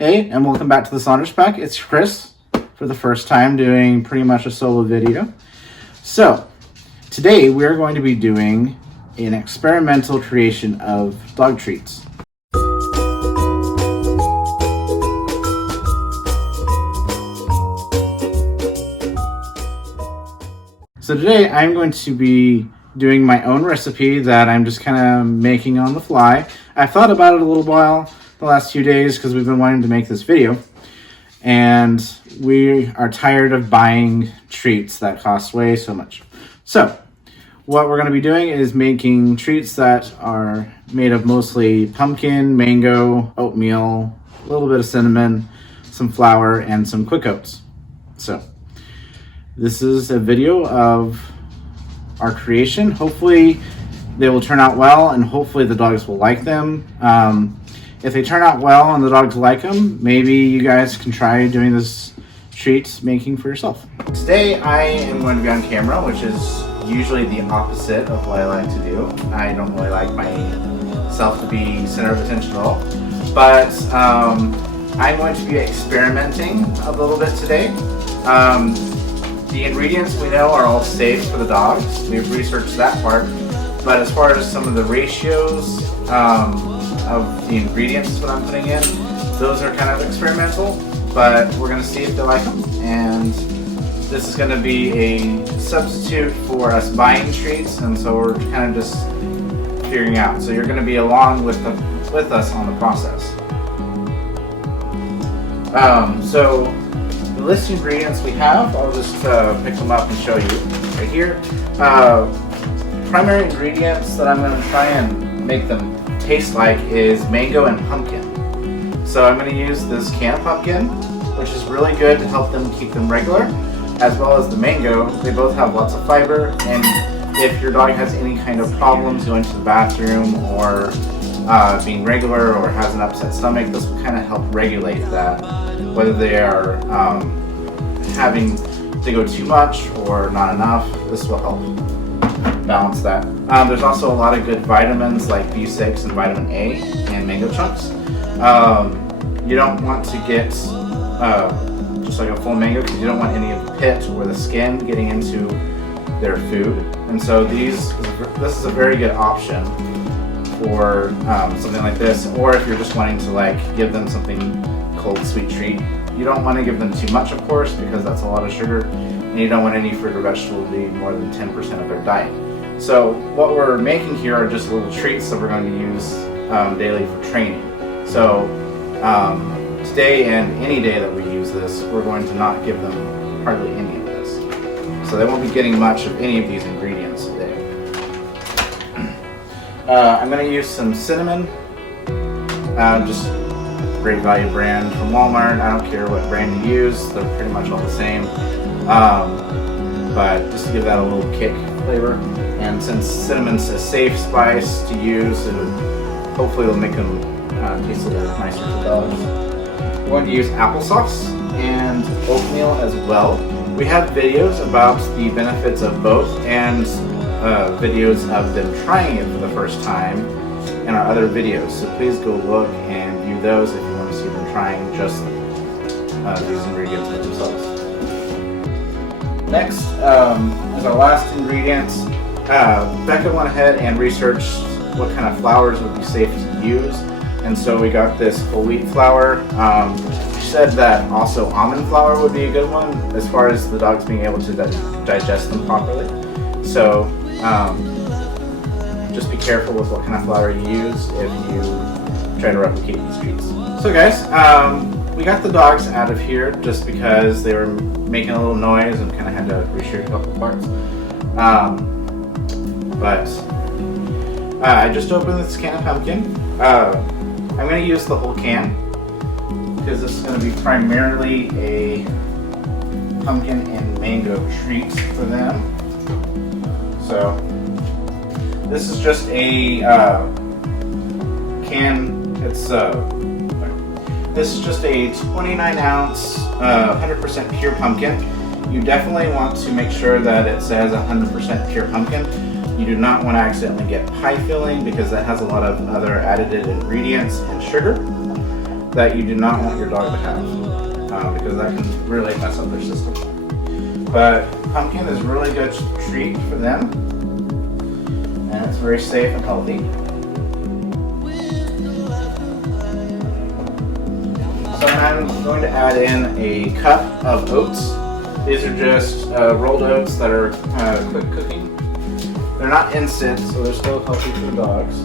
Hey, and welcome back to the Saunders Pack. It's Chris for the first time doing pretty much a solo video. So, today we're going to be doing an experimental creation of dog treats. So today I'm going to be doing my own recipe that I'm just kind of making on the fly. I thought about it a little while the last few days because we've been wanting to make this video, and we are tired of buying treats that cost way so much. So what we're going to be doing is making treats that are made of mostly pumpkin, mango, oatmeal, a little bit of cinnamon, some flour, and some quick oats. So this is a video of our creation. Hopefully they will turn out well, and hopefully the dogs will like them. If they turn out well and the dogs like them, maybe you guys can try doing this treat making for yourself. Today I am going to be on camera, which is usually the opposite of what I like to do. I don't really like myself to be center of attention at all. But I'm going to be experimenting a little bit today. The ingredients we know are all safe for the dogs. We've researched that part. But as far as some of the ratios of the ingredients that I'm putting in, those are kind of experimental, but we're going to see if they like them. And this is going to be a substitute for us buying treats, and so we're kind of just figuring out. So you're going to be along with us on the process. So the list of ingredients we have, I'll just pick them up and show you right here. Primary ingredients that I'm going to try and make them taste like is mango and pumpkin. So I'm going to use this can of pumpkin, which is really good to help them keep them regular, as well as the mango. They both have lots of fiber, and if your dog has any kind of problems going to the bathroom or being regular or has an upset stomach, this will kind of help regulate that, whether they are having to go too much or not enough. This will help balance that. There's also a lot of good vitamins like B6 and vitamin A and mango chunks. You don't want to get just like a full mango because you don't want any of the pit or the skin getting into their food. And so this is a very good option for something like this, or if you're just wanting to like give them something cold sweet treat. You don't want to give them too much, of course, because that's a lot of sugar, and you don't want any fruit or vegetable to be more than 10% of their diet. So what we're making here are just little treats that we're going to use daily for training. So today and any day that we use this, we're going to not give them hardly any of this. So they won't be getting much of any of these ingredients today. I'm going to use some cinnamon, just Great Value brand from Walmart. I don't care what brand you use, they're pretty much all the same. But just to give that a little kick flavor. And since cinnamon's a safe spice to use, and hopefully it'll make them taste a little nicer for dogs. We're going to use applesauce and oatmeal as well. We have videos about the benefits of both, and videos of them trying it for the first time in our other videos. So please go look and view those if you want to see them trying just these ingredients for themselves. Next is our last ingredient. Becca went ahead and researched what kind of flours would be safe to use, and so we got this whole wheat flour. She said that also almond flour would be a good one as far as the dogs being able to digest them properly. So just be careful with what kind of flour you use if you try to replicate these treats. So guys, we got the dogs out of here just because they were making a little noise and kind of had to reshoot a couple parts. But I just opened this can of pumpkin. I'm going to use the whole can because this is going to be primarily a pumpkin and mango treat for them. So this is just a can. This is just a 29 ounce 100% pure pumpkin. You definitely want to make sure that it says 100% pure pumpkin. You do not want to accidentally get pie filling because that has a lot of other added ingredients and sugar that you do not want your dog to have, because that can really mess up their system. But pumpkin is a really good treat for them, and it's very safe and healthy. So I'm going to add in a cup of oats. These are just rolled oats that are quick cooking. They're not instant, so they're still healthy for the dogs.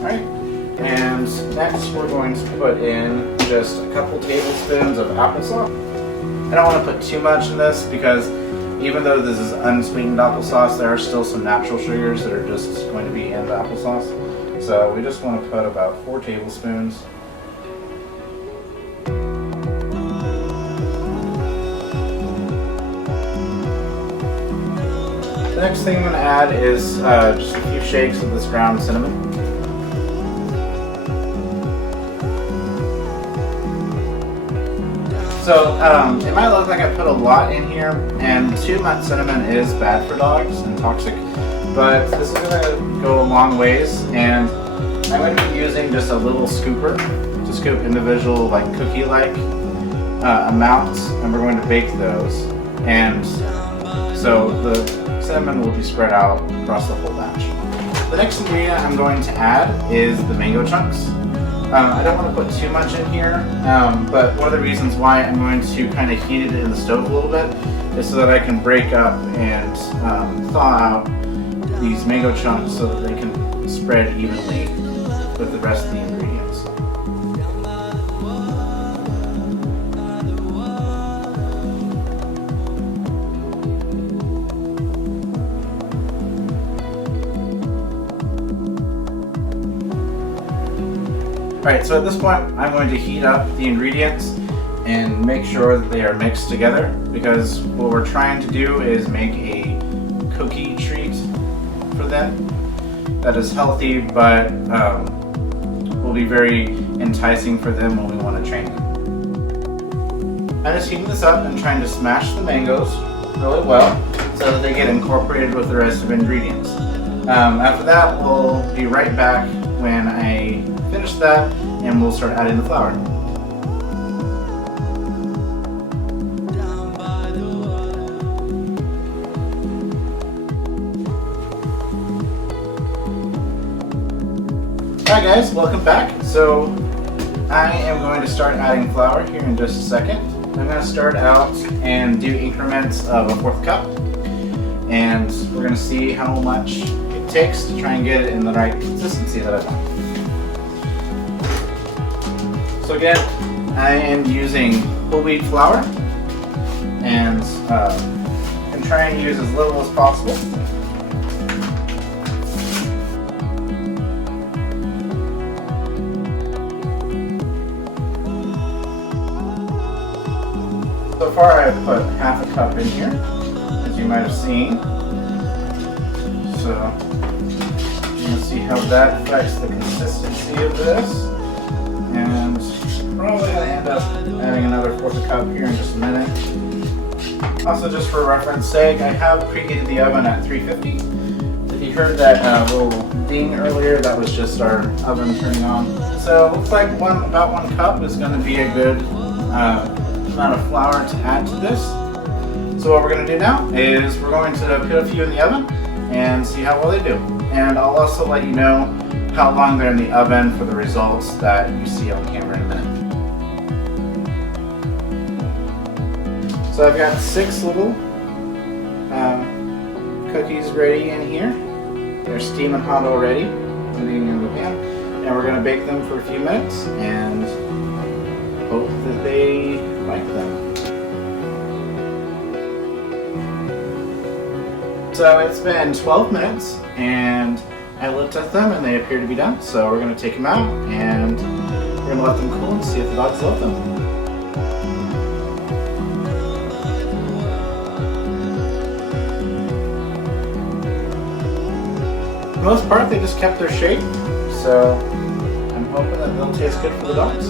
Alright, and next we're going to put in just a couple tablespoons of applesauce. I don't want to put too much in this because even though this is unsweetened applesauce, there are still some natural sugars that are just going to be in the applesauce. So we just want to put about 4 tablespoons. The next thing I'm going to add is just a few shakes of this ground cinnamon. So it might look like I put a lot in here, and too much cinnamon is bad for dogs and toxic, but this is going to go a long ways, and I'm going to be using just a little scooper to scoop individual like cookie-like amounts, and we're going to bake those. And so the cinnamon will be spread out across the whole batch. The next ingredient I'm going to add is the mango chunks. I don't want to put too much in here, but one of the reasons why I'm going to kind of heat it in the stove a little bit is so that I can break up and thaw out these mango chunks so that they can spread evenly with the rest of the ingredients. Alright, so at this point I'm going to heat up the ingredients and make sure that they are mixed together, because what we're trying to do is make a cookie treat for them that is healthy but will be very enticing for them when we want to train them. I'm just heating this up and trying to smash the mangoes really well so that they get incorporated with the rest of the ingredients. After that, we'll be right back when I finish that, and we'll start adding the flour. Hi guys, welcome back. So I am going to start adding flour here in just a second. I'm going to start out and do increments of a 1/4 cup, and we're going to see how much it takes to try and get it in the right consistency that I want. So again, I am using whole wheat flour, and I'm trying to use as little as possible. So far I've put 1/2 cup in here, as you might have seen. So you're going to see how that affects the consistency of this. And probably going to end up adding another 1/4 cup here in just a minute. Also, just for reference sake, I have preheated the oven at 350. If you heard that little ding earlier, that was just our oven turning on. So it looks like about 1 cup is going to be a good amount of flour to add to this. So what we're going to do now is we're going to put a few in the oven and see how well they do. And I'll also let you know how long they're in the oven for the results that you see on camera in a minute. So I've got 6 little cookies ready in here. They're steaming hot already, putting in the pan, and we're going to bake them for a few minutes and hope that they like them. So it's been 12 minutes and I looked at them and they appear to be done. So we're going to take them out and we're going to let them cool and see if the dogs love them. For the most part, they just kept their shape, so I'm hoping that they'll taste good for the dogs.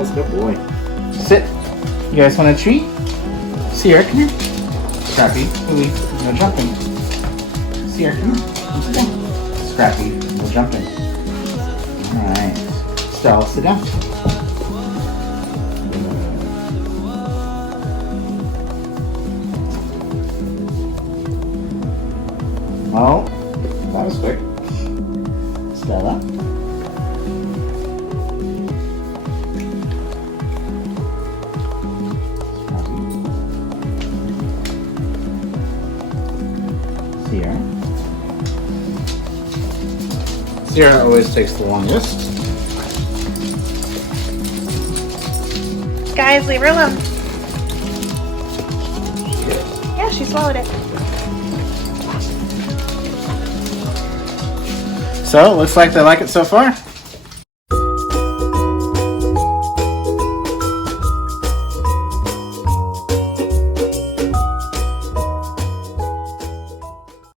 Charles, good boy. Sit. You guys want a treat? Sierra, come here. Scrappy, Louie, no jumping. Sierra, come here. Let's sit down. Scrappy, no jumping. Alright. Stella, sit down. Oh, that was quick. Stella. Sierra. Sierra always takes the longest. Guys, leave her alone. Yeah, she swallowed it. So, it looks like they like it so far.